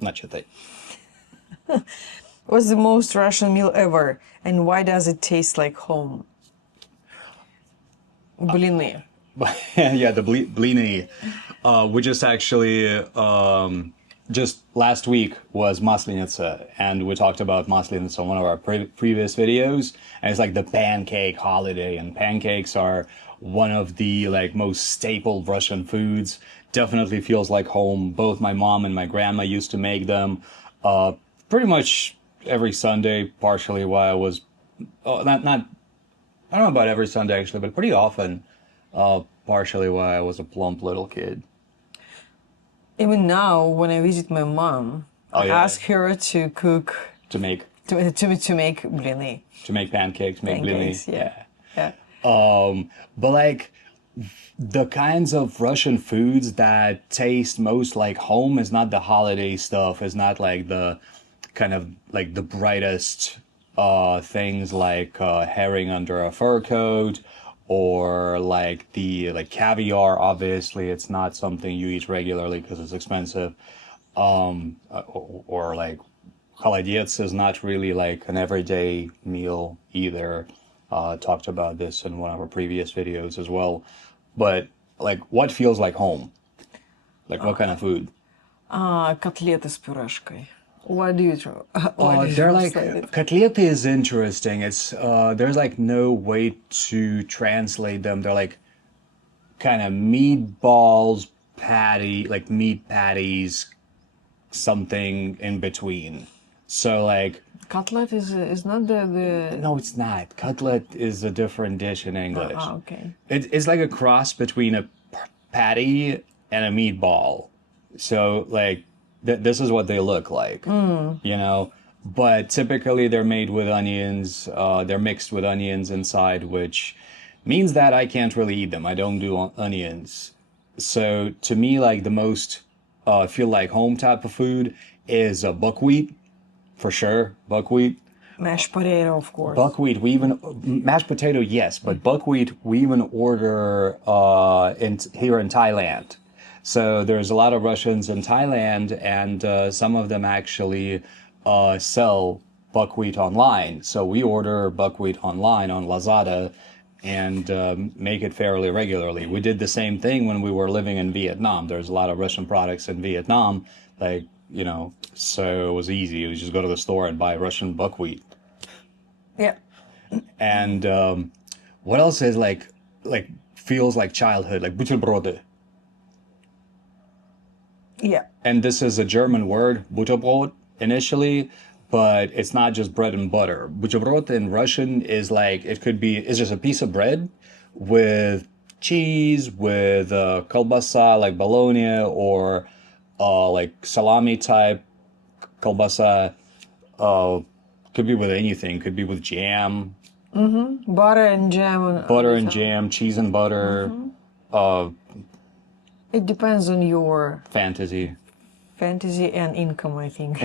начатый. What's the most Russian meal ever, and why does it taste like home? Blini. Yeah, the blini, which is actually just last week was Maslenitsa, and we talked about Maslenitsa in one of our previous videos, and it's like the pancake holiday, and pancakes are one of the like most staple Russian foods. Definitely feels like home. Both my mom and my grandma used to make them pretty much every Sunday, partially while I was not I don't know about every Sunday actually, but pretty often, partially while I was a plump little kid. Even now, when I visit my mom, I ask her to cook To make blini. to make pancakes, make blini. Yeah. But like the kinds of Russian foods that taste most like home is not the holiday stuff. It's not like the kind of like the brightest things like herring under a fur coat, or like the caviar. Obviously, it's not something you eat regularly because it's expensive. Or like холодец is not really like an everyday meal either. Talked about this in one of our previous videos as well. But like, what feels like home? Like, what kind of food? Котлеты с пюрешкой. Why do you They're like translate it? котлеты is interesting. It's there's like no way to translate them. They're like kind of meatballs, like meat patties, something in between. So like Cutlet is not the no, it's not. Cutlet is a different dish in English. okay. It's like a cross between a patty and a meatball. So like this is what they look like, you know. But typically they're made with onions. They're mixed with onions inside, which means that I can't really eat them. I don't do onions. So to me, like the most feel like home type of food is buckwheat, for sure. Buckwheat. Mashed potato, of course. Buckwheat, we even mashed potato, yes, but buckwheat we even order here in Thailand. So there's a lot of Russians in Thailand, and some of them actually sell buckwheat online. So we order buckwheat online on Lazada and make it fairly regularly. We did the same thing when we were living in Vietnam. There's a lot of Russian products in Vietnam, like, you know, so it was easy. You just go to the store and buy Russian buckwheat. Yeah. And what else is like feels like childhood, like buterbrody. Yeah. And this is a German word, buterbrod, initially, but it's not just bread and butter. Buterbrod in Russian is like, it's just a piece of bread with cheese, with kolbasa, like bologna, or like salami type kolbasa. Could be with anything, could be with jam. Mm-hmm. Butter and jam. Butter and jam, cheese and butter. It depends on your Fantasy and income, I think.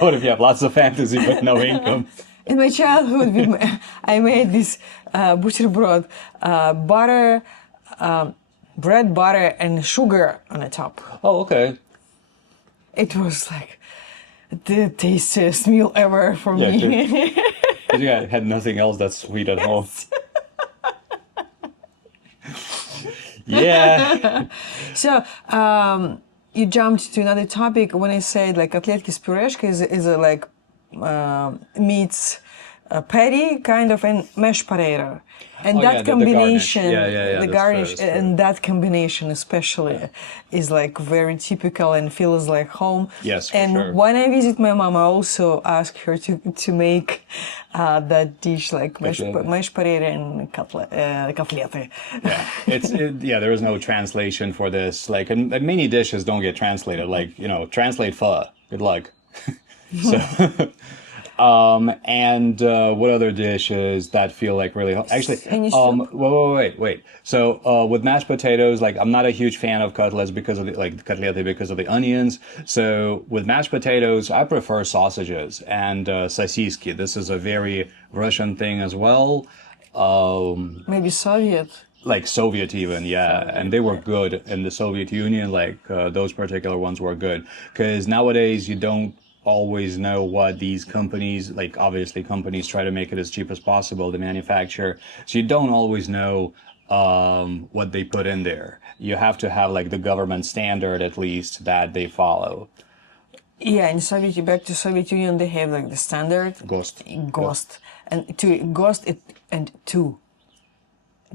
What if you have lots of fantasy but no income? In my childhood, I made this buterbrod, butter, bread, butter, and sugar on the top. Oh, okay. It was like the tastiest meal ever for me. Because you had nothing else that's sweet at home. Yeah. So you jumped to another topic when I said like котлетки с пюрешкой is a like meats patty kind of and mashed potato, and that combination, the garnish, and that combination especially is like very typical and feels like home. Yes, for and sure. when I visit my mom, I also ask her to make that dish like mashed potato and котлеты. Yeah, there is no translation for this. Like, and many dishes don't get translated. Like, you know, translate pho. Good luck. So. And what other dishes that feel like really actually? Wait. So with mashed potatoes, like I'm not a huge fan of cutlets because of because of the onions. So with mashed potatoes, I prefer sausages and sosiski. This is a very Russian thing as well. Maybe Soviet. like Soviet even, yeah, and they were good in the Soviet Union. Like those particular ones were good because nowadays you don't always know what these companies, like obviously companies try to make it as cheap as possible to manufacture, so you don't always know what they put in there. You have to have like the government standard at least that they follow. Yeah, in Soviet, back to Soviet Union, they have like the standard GOST. and to GOST it and two.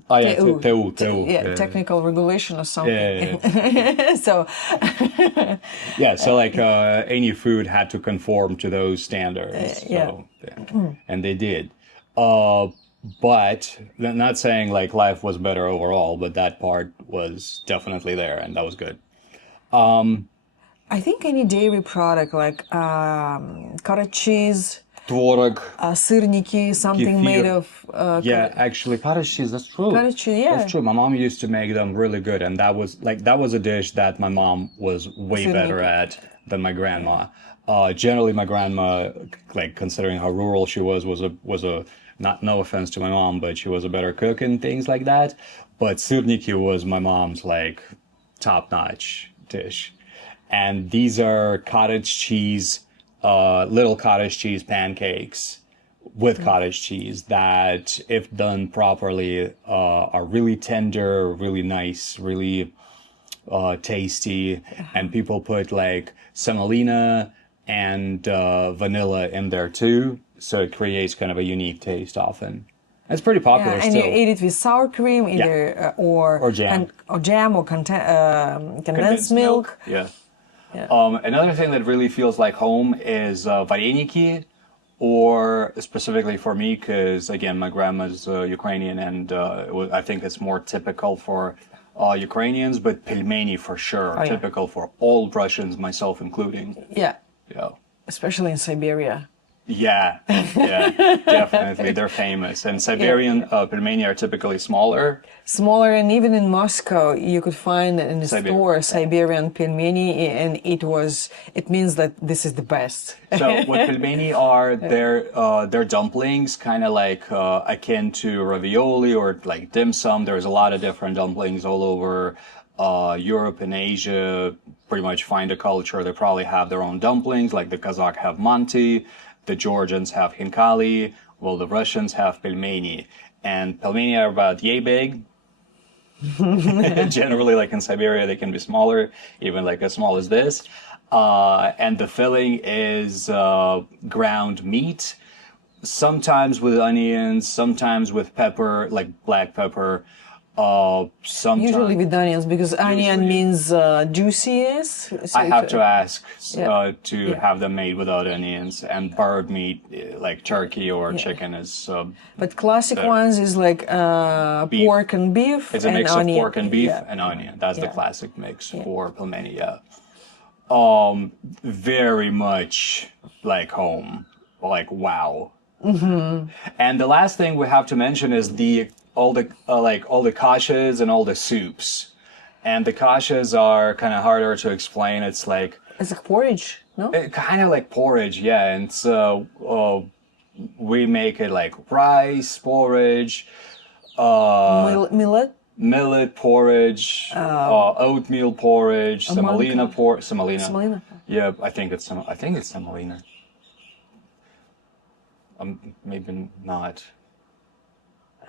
Oh yeah, TU. TU. Yeah, technical regulation or something. Yeah. So Yeah, so like any food had to conform to those standards. So, yeah. And they did. But not saying like life was better overall, but that part was definitely there, and that was good. I think any dairy product like cottage cheese, Tvorog, syrniki, something kefir. made of Yeah, actually, cottage cheese, that's true. Cottage cheese, yeah. That's true. My mom used to make them really good, and that was a dish that my mom was way better at than my grandma. Generally, my grandma, like considering how rural she was a not no offense to my mom, but she was a better cook and things like that. But syrniki was my mom's like top-notch dish, and these are cottage cheese, little cottage cheese pancakes with cottage cheese that, if done properly, are really tender, really nice, really tasty. And people put like semolina and vanilla in there too, so it creates kind of a unique taste often. It's pretty popular and still. you eat it with sour cream, either Or jam. or condensed milk. Yeah. Another thing that really feels like home is vareniki, or specifically for me, because again, my grandma's Ukrainian, and I think it's more typical for Ukrainians, but pelmeni for sure, typical for all Russians, myself including. Yeah, Yeah. especially in Siberia. Yeah, definitely. They're famous. And Siberian pelmeni are typically smaller. Smaller, and even in Moscow, you could find in the store Siberian pelmeni, and it means that this is the best. So what pelmeni are, they're dumplings, kind of like akin to ravioli or like dim sum. There's a lot of different dumplings all over Europe and Asia. Pretty much find a culture. They probably have their own dumplings, like the Kazakh have manti. The Georgians have hinkali, well, the Russians have pelmeni. And pelmeni are about yay big. Generally, like in Siberia, they can be smaller, even like as small as this. And the filling is ground meat, sometimes with onions, sometimes with pepper, like black pepper. Sometimes Usually with onions, because onion means juiciness. So I have to ask to have them made without onions, and bird meat like turkey or chicken is. But classic ones is like pork and beef. It's a mix onion. of pork and beef and onion. That's the classic mix for pelmeni. Yeah. Very much like home, like wow. And the last thing we have to mention is all the kashas and all the soups. And the kashas are kind of harder to explain. It's like porridge, no? Kind of like porridge, yeah. And so we make it like rice porridge, millet porridge, oatmeal porridge, semolina. Yeah, I think it's semolina. Maybe not.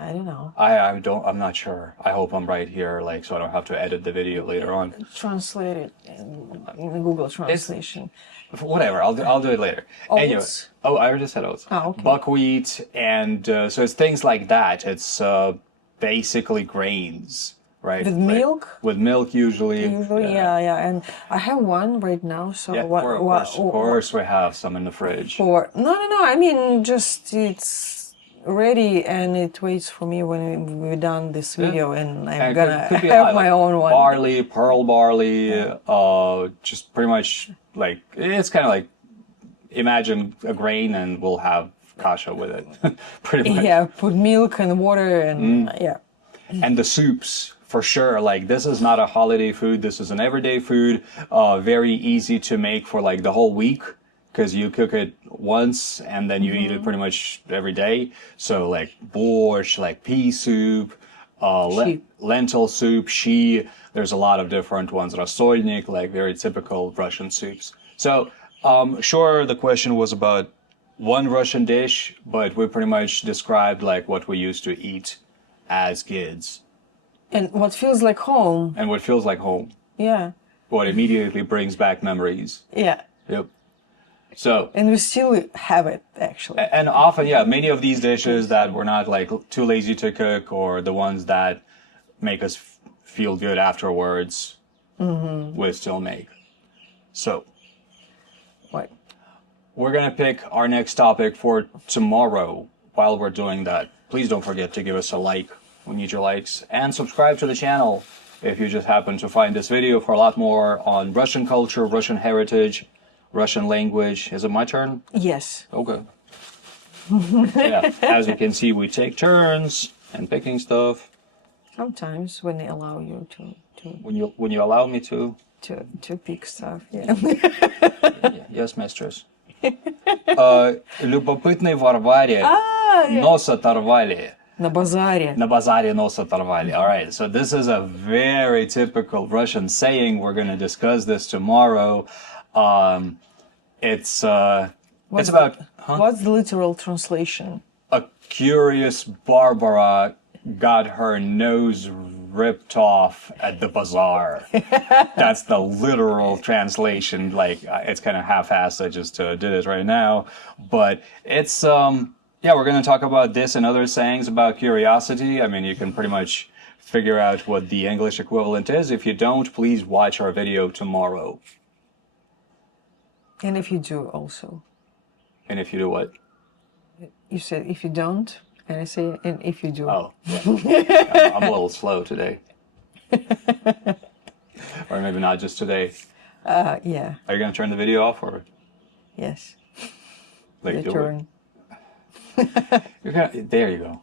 I don't know. I'm not sure. I hope I'm right here, like, so I don't have to edit the video later on. Translate it in Google Translation. Whatever, I'll do it later. Oats? Anyway, I already said oats. Oh, okay. Buckwheat, and so it's things like that. It's basically grains, right? With milk? With milk usually. Yeah. And I have one right now. So Yeah, of course we have some in the fridge. No. I mean, just it's ready and it waits for me when we're done this video, and I'm gonna have my own one. Barley, pearl barley, just pretty much like, it's kind of like, imagine a grain and we'll have kasha with it, pretty much. Yeah, put milk and water and And the soups, for sure, like this is not a holiday food, this is an everyday food, very easy to make for like the whole week, because you cook it once and then you eat it pretty much every day. So like borscht, like pea soup, lentil soup, shi. There's a lot of different ones. Rasolnik, like very typical Russian soups. So, sure, the question was about one Russian dish, but we pretty much described like what we used to eat as kids. And what feels like home. And what feels like home. Yeah. What immediately brings back memories. Yeah. Yep. So. And we still have it, actually. And often, yeah, many of these dishes that we're not like too lazy to cook, or the ones that make us feel good afterwards, we still make. So. What? We're going to pick our next topic for tomorrow. While we're doing that, please don't forget to give us a like. We need your likes. And subscribe to the channel if you just happen to find this video for a lot more on Russian culture, Russian heritage, Russian language. Is it my turn? Yes. Okay. Yeah, as you can see, we take turns and picking stuff. Sometimes when they allow you to When you allow me to. To pick stuff, yeah. Yes, mistress. Любопытной Варваре нос оторвали. На базаре. На базаре нос оторвали. All right, so this is a very typical Russian saying. We're going to discuss this tomorrow. It's about... What's the literal translation? A curious Barbara got her nose ripped off at the bazaar. That's the literal translation. Like, it's kind of half-assed. I just did it right now. But it's, yeah, we're going to talk about this and other sayings about curiosity. I mean, you can pretty much figure out what the English equivalent is. If you don't, please watch our video tomorrow. And if you do, also. And if you do what? You said if you don't. And I say, and if you do. Oh, yeah. I'm a little slow today. Or maybe not just today. Yeah. Are you going to turn the video off, or? Yes. Like, Your turn. You're gonna, there you go.